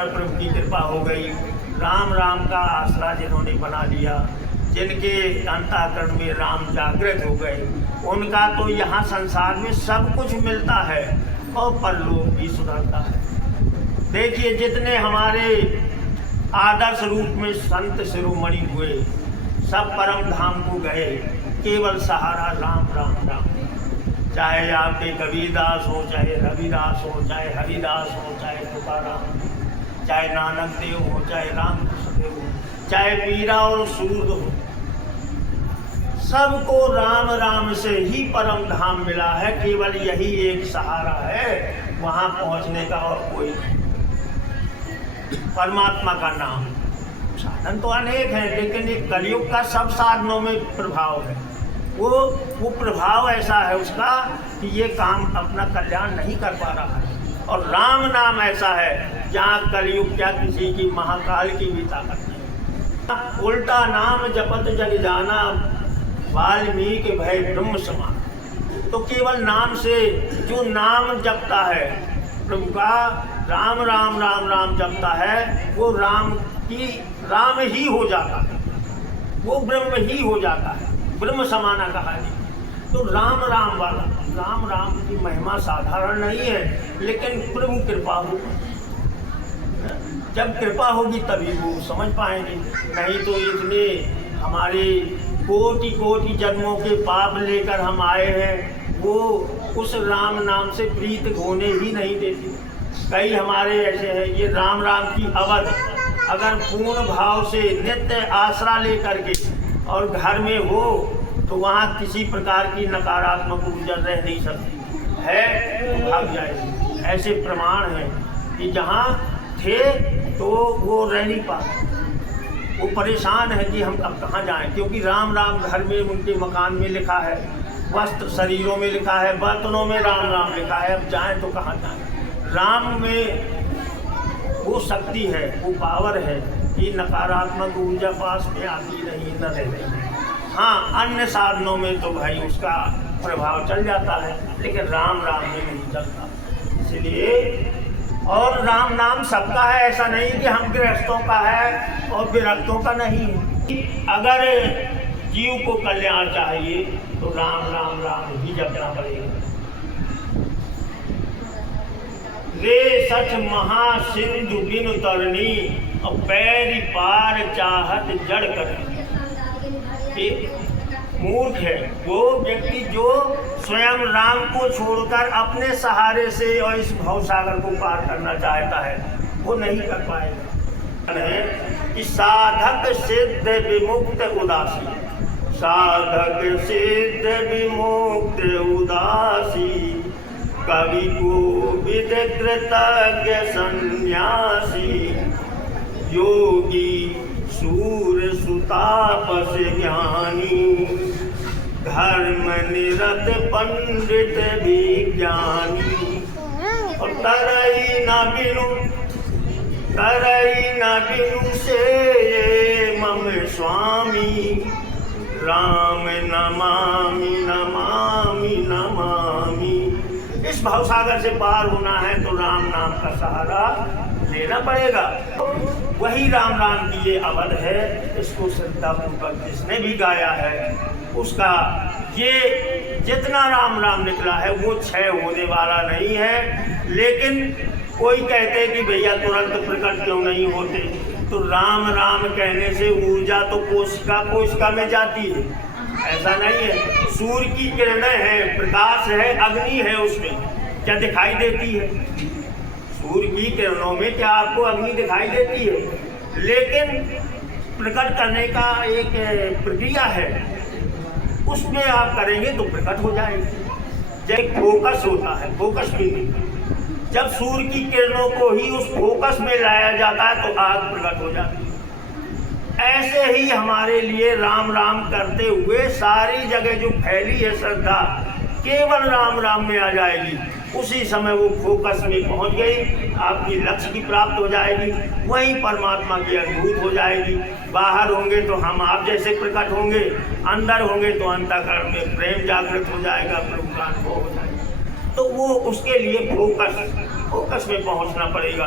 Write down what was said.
पर प्रभु की कृपा हो गई। राम राम का आसरा जिन्होंने बना लिया, जिनके अंतःकरण में राम जागृत हो गए, उनका तो यहाँ संसार में सब कुछ मिलता है और परलोक भी सुधरता है। देखिए जितने हमारे आदर्श रूप में संत शिरोमणि हुए, सब परम धाम को गए, केवल सहारा राम राम राम। चाहे आपके कबीरदास हो, चाहे रविदास हो, चाहे हरिदास हो, चाहे तुकाराम, चाहे नानक देव हो, चाहे रामकृष्ण देव हो, चाहे मीरा और सूद हो, सबको राम राम से ही परम धाम मिला है। केवल यही एक सहारा है वहाँ पहुँचने का, और कोई नहीं। परमात्मा का नाम। साधन तो अनेक हैं, लेकिन ये कलयुग का सब साधनों में प्रभाव है। वो प्रभाव ऐसा है उसका कि ये काम अपना कल्याण नहीं कर पा रहा है। और राम नाम ऐसा है जहाँ कलयुग क्या किसी की महाकाल की भी ताकत नहीं। उल्टा नाम जपत जग जाना, वाल्मीकि भय ब्रह्म समान। तो केवल नाम से, जो नाम जपता है प्रभु का, राम राम राम राम जपता है, वो राम ही हो जाता है, वो ब्रह्म ही हो जाता है। ब्रह्म समाना कहा नहीं। तो राम राम वाला, राम राम की महिमा साधारण नहीं है, लेकिन प्रभु कृपा हो। जब कृपा होगी तभी वो समझ पाएंगे, नहीं तो इतने हमारे कोटि कोटि जन्मों के पाप लेकर हम आए हैं, वो उस राम नाम से प्रीत होने ही नहीं देती। कई हमारे ऐसे हैं, ये राम राम की अवध अगर पूर्ण भाव से नित्य आसरा लेकर के और घर में हो, तो वहाँ किसी प्रकार की नकारात्मक ऊर्जा रह नहीं सकती है, तो भाग जाएगी। ऐसे प्रमाण हैं कि जहाँ थे तो वो रह नहीं पाते, वो परेशान है कि हम अब कहाँ जाएं, क्योंकि राम राम घर में, उनके मकान में लिखा है, वस्त्र शरीरों में लिखा है, बर्तनों में राम राम लिखा है। अब जाएं तो कहाँ जाएं। राम में वो शक्ति है, वो पावर है कि नकारात्मक ऊर्जा पास में आती नहीं, न रह रही है। हाँ, अन्य साधनों में तो भाई उसका प्रभाव चल जाता है, लेकिन राम राम में नहीं चलता। इसलिए और राम नाम सबका है, ऐसा नहीं कि हम गृहस्थों का है और विरक्तों का नहीं है। अगर जीव को कल्याण चाहिए तो राम राम राम ही जपना पड़ेगा। रे सच महासिंधु बिनु तरनी, और पैरी पार चाहत जड़ करनी। मूर्ख है वो व्यक्ति जो स्वयं राम को छोड़कर अपने सहारे से और इस भवसागर को पार करना चाहता है, वो नहीं कर पाएगा। कि साधक सिद्ध विमुक्त उदासी, साधक सिद्ध विमुक्त उदासी, कवि को विद कृतज्ञ सन्यासी, योगी सूर सुतापस ज्ञानी, धर्म निरत पंडित विज्ञानी। और तरई न बिनु से मम स्वामी, राम नमामि नमामि नमामि। इस भवसागर से पार होना है तो राम नाम का सहारा लेना पड़ेगा। वही राम राम की ये अवध है। इसको श्रद्धापूर्वक जिसने भी गाया है उसका ये जितना राम राम निकला है वो क्षय होने वाला नहीं है। लेकिन कोई कहते कि भैया तुरंत प्रकट क्यों नहीं होते, तो राम राम कहने से ऊर्जा तो कोशिका में जाती है, ऐसा नहीं है। सूर्य की किरणें हैं, प्रकाश है, अग्नि है, उसमें क्या दिखाई देती है? सूर्य की किरणों में क्या आपको अग्नि दिखाई देती है? लेकिन प्रकट करने का एक प्रक्रिया है, उसमें आप करेंगे तो प्रकट हो जाएगी। जब फोकस होता है, फोकस में जब सूर्य की किरणों को ही उस फोकस में लाया जाता है तो आग प्रकट हो जाती है। ऐसे ही हमारे लिए राम राम करते हुए सारी जगह जो फैली है श्रद्धा केवल राम राम में आ जाएगी। उसी समय वो फोकस में पहुंच गई, आपकी लक्ष्य की प्राप्त हो जाएगी, वहीं परमात्मा की अनुभूत हो जाएगी। बाहर होंगे तो हम आप जैसे प्रकट होंगे, अंदर होंगे तो अंतःकरण में प्रेम जागृत हो जाएगा, प्रभु का अनुभव हो जाएगा। तो वो उसके लिए फोकस में पहुंचना पड़ेगा।